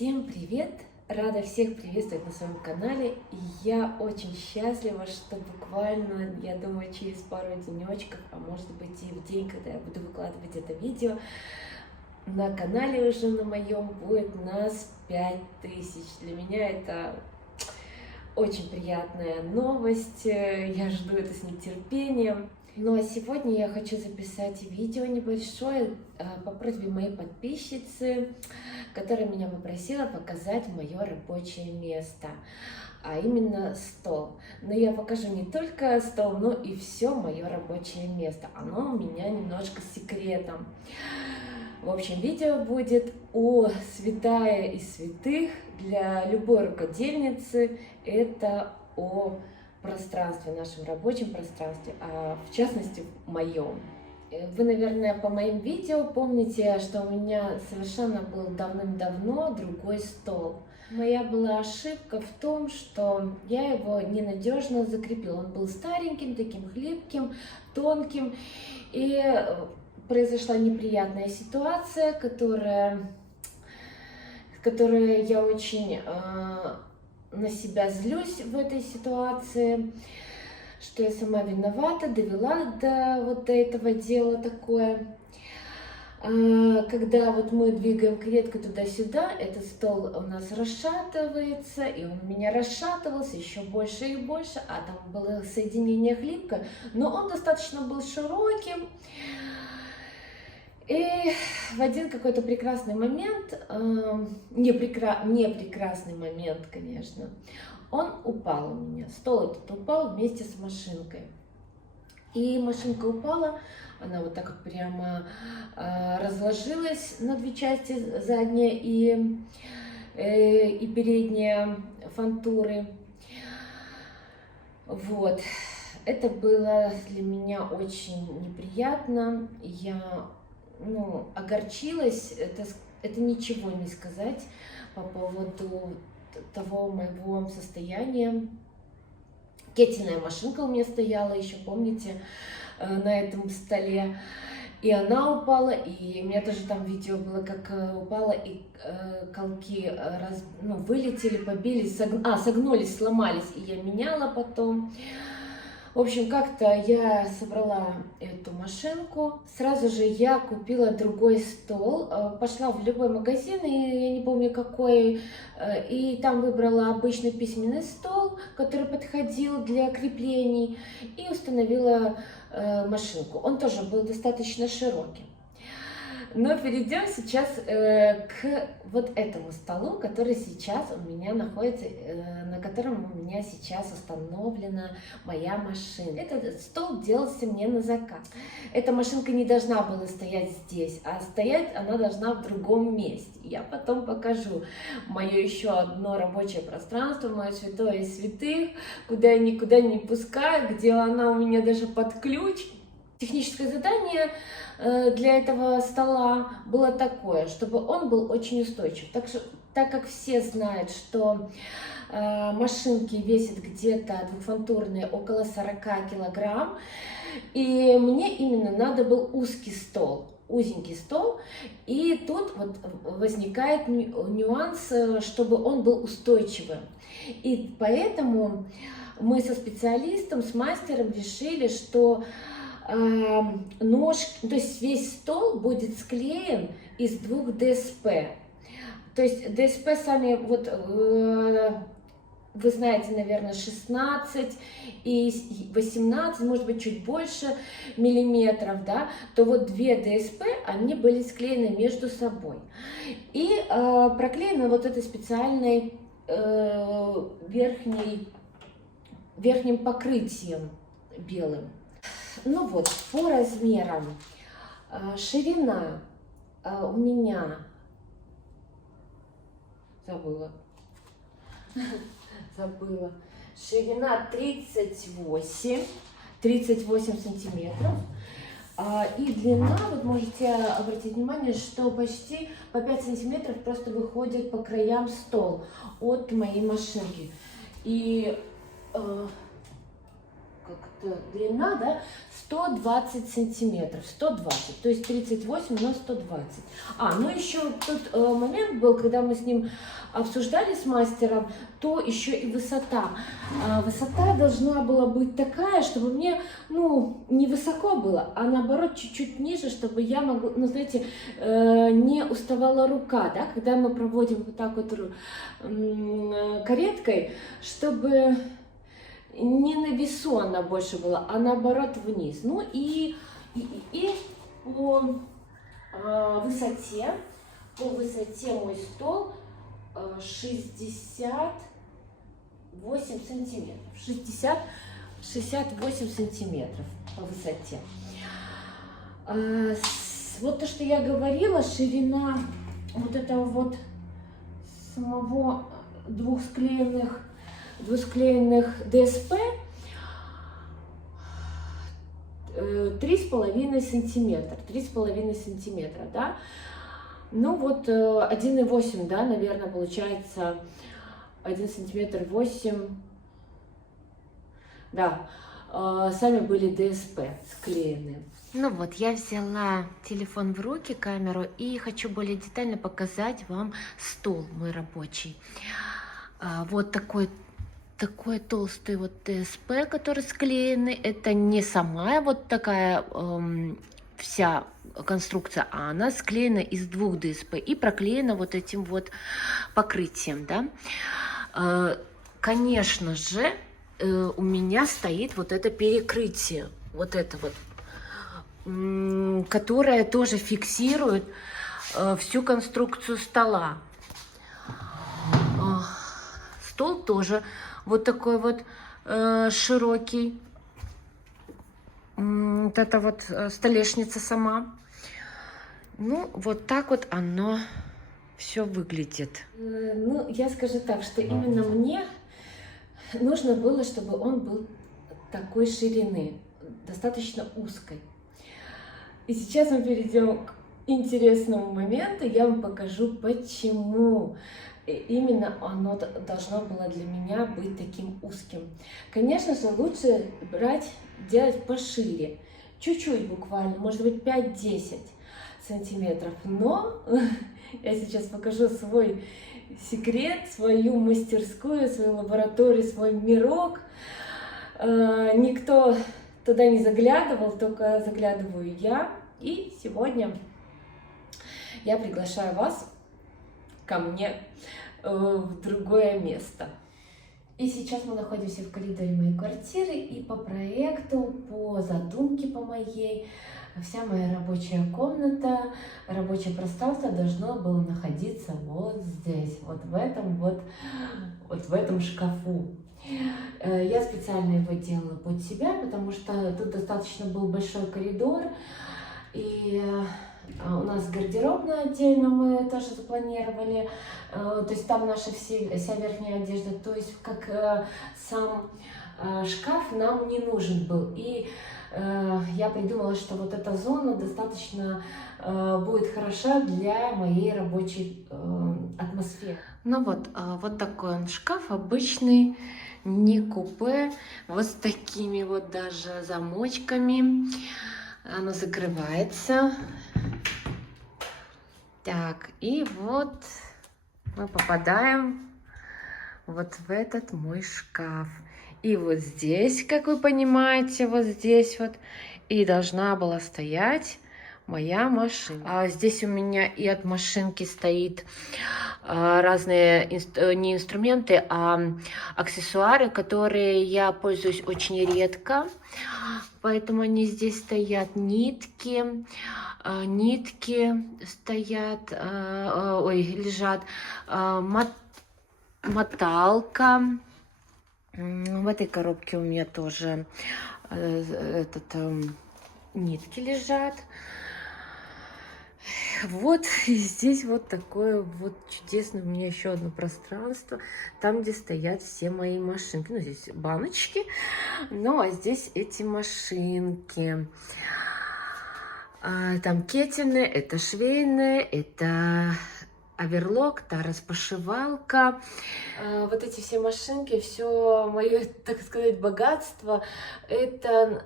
Всем привет! Рада всех приветствовать на своем канале. И я очень счастлива, что буквально, я думаю, через пару денечков, а может быть и в день, когда я буду выкладывать это видео, на канале уже на моем будет нас 5000. Для меня это очень приятная новость. Я жду это с нетерпением. Ну а сегодня я хочу записать видео небольшое по просьбе моей подписчицы, которая меня попросила показать мое рабочее место, а именно стол. Но я покажу не только стол, но и все мое рабочее место. Оно у меня немножко с секретом. В общем, видео будет о святая из святых для любой рукодельницы. Это о пространстве, нашем рабочем пространстве, а в частности моем. Вы, наверное, по моим видео помните, что у меня совершенно был давным-давно другой стол. Моя была ошибка в том, что я его ненадежно закрепила. Он был стареньким, таким хлипким, тонким, и произошла неприятная ситуация, которая я очень на себя злюсь в этой ситуации, что я сама виновата, довела до этого дела такое. Когда вот мы двигаем клеткой туда-сюда, этот стол у нас расшатывается, и он у меня расшатывался еще больше и больше, а там было соединение хлипкое, но он достаточно был широким. И в один какой-то прекрасный момент, не прекрасный момент, конечно, он упал у меня. Стол этот упал вместе с машинкой. И машинка упала, она вот так вот прямо разложилась на две части, задняя и передняя фантуры. Вот. Это было для меня очень неприятно. Я огорчилась, это ничего не сказать по поводу того моего состояния. Кетельная машинка у меня стояла еще, помните, на этом столе, и она упала, и у меня тоже там видео было, как упала, и колки вылетели, побились, согнулись, сломались, и я меняла потом. В общем, как-то я собрала эту машинку, сразу же я купила другой стол, пошла в любой магазин, и я не помню какой, и там выбрала обычный письменный стол, который подходил для креплений, и установила машинку. Он тоже был достаточно широкий. Но перейдем сейчас к вот этому столу, который сейчас у меня находится, на котором у меня сейчас установлена моя машина. Этот стол делался мне на заказ. Эта машинка не должна была стоять здесь, а стоять она должна в другом месте. Я потом покажу мое еще одно рабочее пространство, мое святое из святых, куда я никуда не пускаю, где она у меня даже под ключ. Техническое задание для этого стола было такое, чтобы он был очень устойчив. Так как все знают, что машинки весят где-то двухфантурные около 40 килограмм, и мне именно надо был узкий стол, узенький стол, и тут вот возникает нюанс, чтобы он был устойчивым. И поэтому мы со специалистом, с мастером решили, что ножки, то есть весь стол будет склеен из двух ДСП. То есть ДСП сами, вот вы знаете, наверное, 16 и 18, может быть, чуть больше миллиметров, да, то вот две ДСП, они были склеены между собой. И проклеены вот этой специальной верхним покрытием белым. Ну вот, по размерам ширина у меня, забыла, ширина 38 сантиметров, и длина, вот можете обратить внимание, что почти по 5 сантиметров просто выходит по краям стол от моей машинки. И как-то длина, да, 120 сантиметров, 120, то есть 38 на 120. Ну еще тот момент был, когда мы с ним обсуждали с мастером, то еще и высота. Высота должна была быть такая, чтобы мне, не высоко было, а наоборот чуть-чуть ниже, чтобы я могла, знаете, не уставала рука, да, когда мы проводим вот так вот кареткой, чтобы не на весу она больше была, а наоборот вниз. И по высоте мой стол 68 сантиметров. 68 сантиметров по высоте. Вот то, что я говорила, ширина вот этого вот самого двусклеенных ДСП 3,5 сантиметра. 3,5 сантиметра, да? 1,8, да, наверное, получается 1 сантиметр 8. Да, сами были ДСП склеены. Я взяла телефон в руки, камеру, и хочу более детально показать вам стол мой рабочий. Вот такой толстый вот ДСП, который склеенный. Это не сама вот такая вся конструкция, а она склеена из 2 ДСП и проклеена вот этим вот покрытием, да. Конечно же, у меня стоит вот это перекрытие, вот это вот, которое тоже фиксирует всю конструкцию стола. Стол тоже вот такой вот широкий. Вот это вот столешница сама. Вот так вот оно все выглядит. Я скажу так, что именно мне нужно было, чтобы он был такой ширины, достаточно узкой. И сейчас мы перейдем к интересному моменту. Я вам покажу, почему именно оно должно было для меня быть таким узким. Конечно же, лучше делать пошире. Чуть-чуть буквально, может быть 5-10 сантиметров. Но я сейчас покажу свой секрет, свою мастерскую, свою лабораторию, свой мирок. Никто туда не заглядывал, только заглядываю я. И сегодня я приглашаю вас ко мне в другое место. И сейчас мы находимся в коридоре моей квартиры, и по проекту, по задумке по моей, вся моя рабочая комната, рабочее пространство должно было находиться вот здесь, вот в этом шкафу. Я специально его делала под себя, потому что тут достаточно был большой коридор, и у нас гардеробная отдельно мы тоже запланировали, то есть там наша вся верхняя одежда, то есть как сам шкаф нам не нужен был. И я придумала, что вот эта зона достаточно будет хороша для моей рабочей атмосферы. Вот такой он шкаф обычный, не купе, вот с такими вот даже замочками. Оно закрывается. Так, и вот мы попадаем вот в этот мой шкаф. И вот здесь, как вы понимаете, вот здесь вот и должна была стоять моя машина. А здесь у меня и от машинки стоит разные не инструменты, а аксессуары, которые я пользуюсь очень редко. Поэтому они здесь стоят, нитки стоят, лежат, моталка. В этой коробке у меня тоже нитки лежат. Вот, и здесь вот такое вот чудесное у меня еще одно пространство, там, где стоят все мои машинки. Здесь баночки, а здесь эти машинки. Там кетины, это швейные, это оверлок, та распашивалка. Вот эти все машинки, все мое, так сказать, богатство, это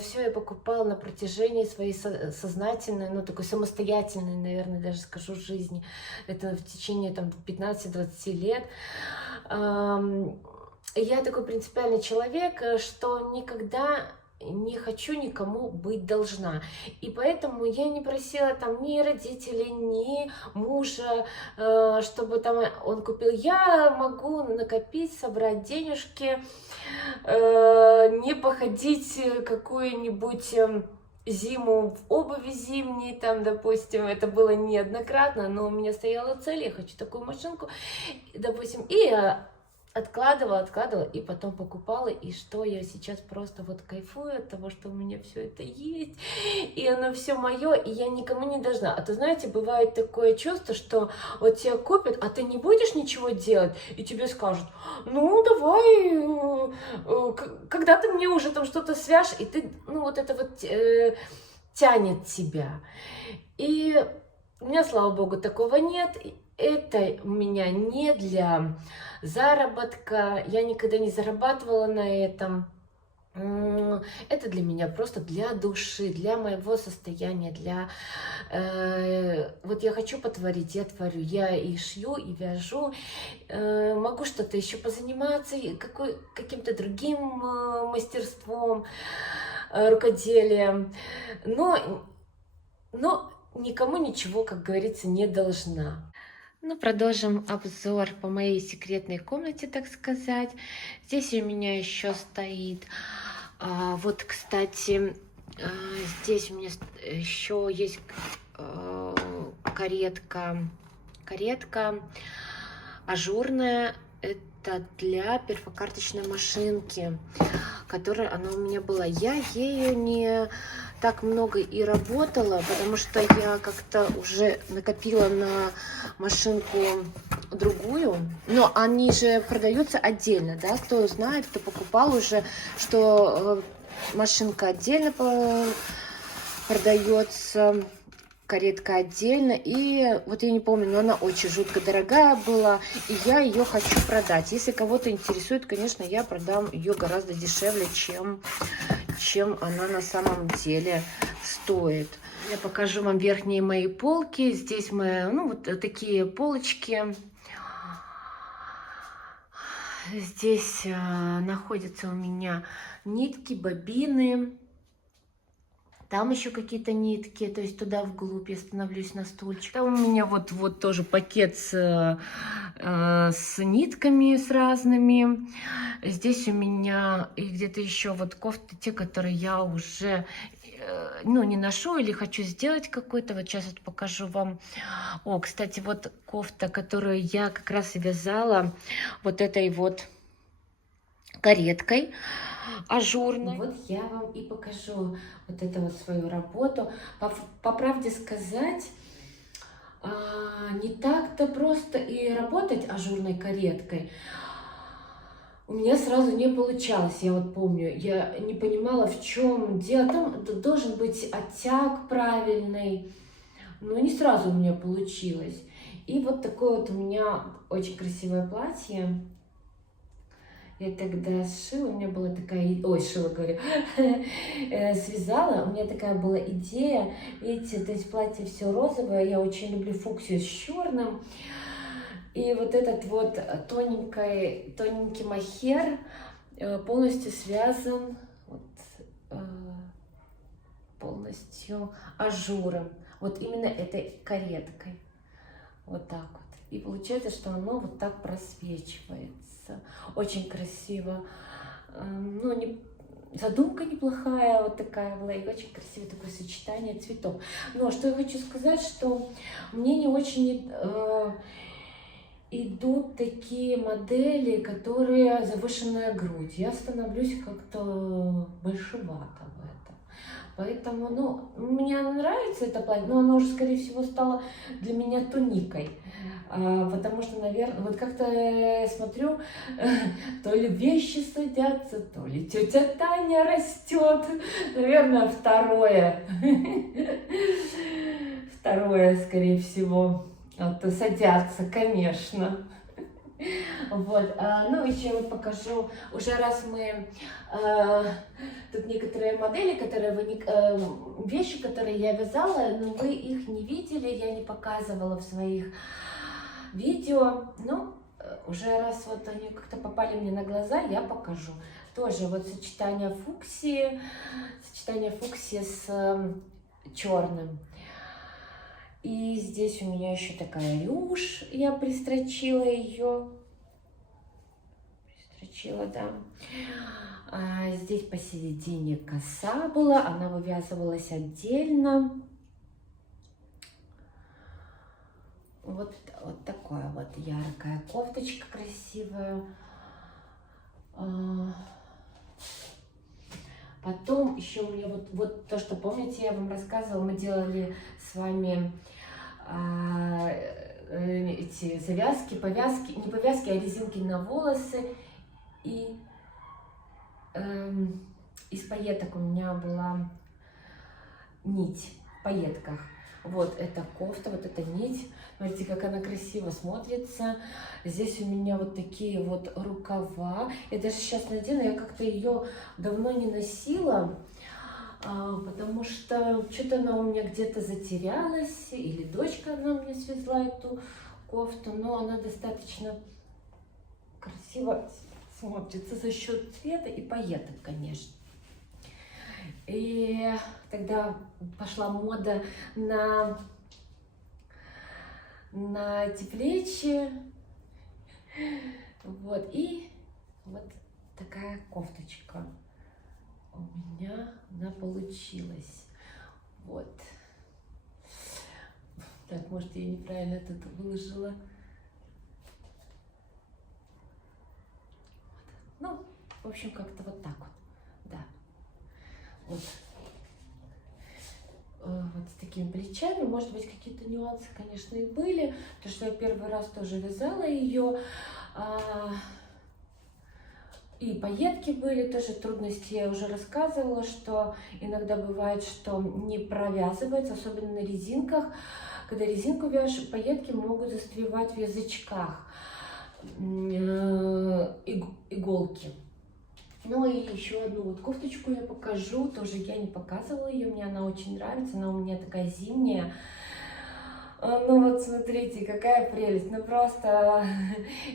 все я покупала на протяжении своей сознательной, ну, такой самостоятельной, наверное, даже скажу, жизни. Это в течение там 15-20 лет. Я такой принципиальный человек, что никогда не хочу никому быть должна. И поэтому я не просила там ни родителей, ни мужа, чтобы там он купил. Я могу накопить, собрать денежки, не походить какую-нибудь зиму в обуви зимней, там, допустим, это было неоднократно, но у меня стояла цель, я хочу такую машинку, допустим, и я откладывала, и потом покупала, и что я сейчас просто вот кайфую от того, что у меня все это есть, и оно все мое, и я никому не должна. А то, знаете, бывает такое чувство, что вот тебя купят, а ты не будешь ничего делать, и тебе скажут, ну, давай, когда ты мне уже там что-то свяжешь, и ты, ну, вот это вот тянет тебя. И у меня, слава богу, такого нет. Это у меня не для заработка, я никогда не зарабатывала на этом. Это для меня просто для души, для моего состояния, для... вот я хочу потворить, я творю, я и шью, и вяжу, могу что-то еще позаниматься, каким-то другим мастерством, рукоделием, но никому ничего, как говорится, не должна. Ну, продолжим обзор по моей секретной комнате, так сказать. Здесь у меня еще стоит, вот, кстати, здесь у меня еще есть каретка ажурная. Это для перфокарточной машинки, которая она у меня была. Я ею не так много и работала, потому что я как-то уже накопила на машинку другую. Но они же продаются отдельно, да? Кто знает, кто покупал уже, что машинка отдельно продается, каретка отдельно. И вот я не помню, но она очень жутко дорогая была, и я ее хочу продать. Если кого-то интересует, конечно, я продам ее гораздо дешевле, чем она на самом деле стоит. Я покажу вам верхние мои полки. Здесь мои, ну, вот такие полочки. Здесь находятся у меня нитки, бобины. Там еще какие-то нитки, то есть туда вглубь я становлюсь на стульчик. Там у меня вот тоже пакет с нитками, с разными. Здесь у меня и где-то еще вот кофты, те, которые я уже, ну, не ношу или хочу сделать какой-то. Вот сейчас вот покажу вам. О, кстати, вот кофта, которую я как раз и вязала вот этой вот кареткой ажурной. Вот я вам и покажу вот эту вот свою работу. По правде сказать, не так-то просто и работать ажурной кареткой. У меня сразу не получалось, я вот помню, я не понимала, в чем дело. Там должен быть оттяг правильный, но не сразу у меня получилось. И вот такое вот у меня очень красивое платье. Я тогда сшила, у меня была такая... Ой, шила, говорю. Связала, у меня такая была идея. Видите, то есть платье все розовое. Я очень люблю фуксию с черным. И вот этот вот тоненький мохер полностью связан вот, полностью ажуром. Вот именно этой кареткой. Вот так вот. И получается, что оно вот так просвечивается. Очень красиво. Ну, задумка неплохая вот такая была. И очень красивое такое сочетание цветов. Но что я хочу сказать, что мне не очень идут такие модели, которые завышенная грудь. Я становлюсь как-то большевато в этом. Поэтому, ну, мне нравится это платье, но оно уже, скорее всего, стало для меня туникой. Потому что, наверное, вот как-то смотрю, то ли вещи садятся, то ли тетя Таня растет. Наверное, второе, скорее всего. Вот, садятся, конечно. Вот, ну еще вот покажу, уже раз мы, тут некоторые модели, которые вещи, которые я вязала, но вы их не видели, я не показывала в своих видео, ну, уже раз вот они как-то попали мне на глаза, я покажу. Тоже вот сочетание фуксии с черным. И здесь у меня еще такая рюш, я пристрочила ее. Да. Здесь посередине коса была, она вывязывалась отдельно. Вот такая вот яркая кофточка красивая. Потом еще у меня вот то, что помните, я вам рассказывала, мы делали с вами эти завязки, повязки, не повязки, а резинки на волосы. И из пайеток у меня была нить в пайетках. Вот эта кофта, вот эта нить. Смотрите, как она красиво смотрится. Здесь у меня вот такие вот рукава. Я даже сейчас надену, я как-то ее давно не носила, потому что что-то она у меня где-то затерялась, или дочка она мне свезла эту кофту, но она достаточно красиво смотрится за счет цвета и пайеток, конечно. И тогда пошла мода на эти плечи. Вот, и вот такая кофточка у меня она получилась. Вот. Так, может, я неправильно тут выложила. Ну, в общем, как-то вот так вот, да. Вот. Вот с такими плечами, может быть, какие-то нюансы, конечно, и были, потому что я первый раз тоже вязала ее, и пайетки были, тоже трудности, я уже рассказывала, что иногда бывает, что не провязывается, особенно на резинках, когда резинку вяжешь, пайетки могут застревать в язычках иголки. Ну и еще одну вот кофточку я покажу, тоже я не показывала ее, мне она очень нравится, она у меня такая зимняя. Ну вот смотрите, какая прелесть, ну просто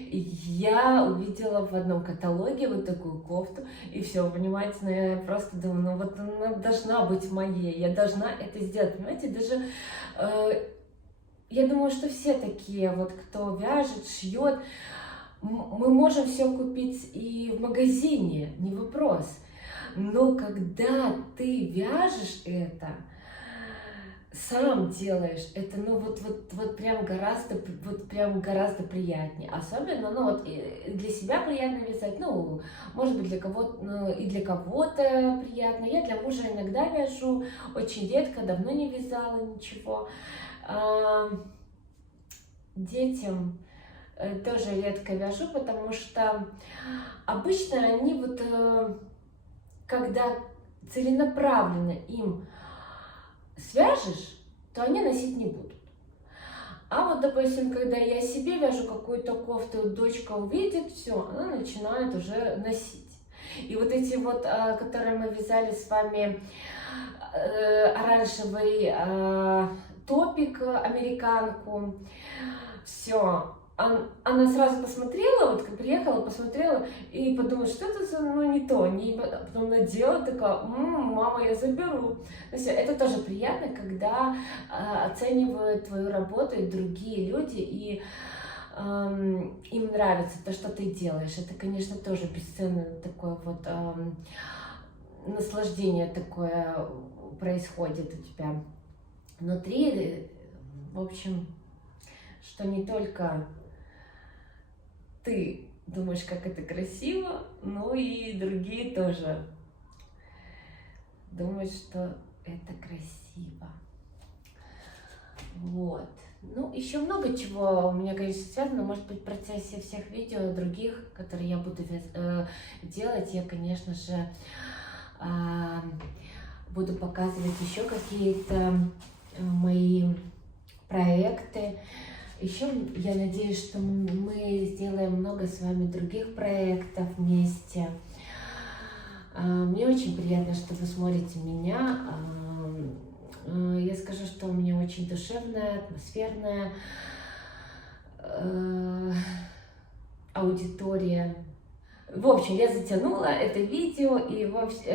я увидела в одном каталоге вот такую кофту, и все, понимаете, ну я просто думаю, ну вот она должна быть моей, я должна это сделать, понимаете, даже я думаю, что все такие, вот кто вяжет, шьет, мы можем все купить и в магазине, не вопрос. Но когда ты вяжешь это, сам делаешь, это ну вот прям гораздо приятнее. Особенно, ну вот для себя приятно вязать, ну, может быть, для кого-то, ну, и для кого-то приятно. Я для мужа иногда вяжу, очень редко, давно не вязала ничего. Детям тоже редко вяжу, потому что обычно они вот, когда целенаправленно им свяжешь, то они носить не будут. А вот, допустим, когда я себе вяжу какую-то кофту, дочка увидит, все, она начинает уже носить. И вот эти вот, которые мы вязали с вами, оранжевый топик, американку, все. Она сразу посмотрела, вот как приехала, посмотрела и подумала, что это за, ну, не то. Потом надела, такая, мама, я заберу. Это тоже приятно, когда оценивают твою работу и другие люди, и им нравится то, что ты делаешь. Это, конечно, тоже бесценное такое вот наслаждение такое происходит у тебя внутри. В общем, что не только ты думаешь, как это красиво, но и другие тоже думают, что это красиво. Вот. Ну, еще много чего у меня, конечно, связано. Может быть, в процессе всех видео других, которые я буду делать, я, конечно же, буду показывать еще какие-то мои проекты. Еще я надеюсь, что мы сделаем много с вами других проектов вместе. Мне очень приятно, что вы смотрите меня. Я скажу, что у меня очень душевная, атмосферная аудитория. В общем, я затянула это видео, и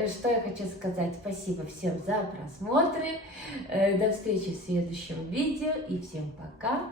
что я хочу сказать. Спасибо всем за просмотры. До встречи в следующем видео, и всем пока.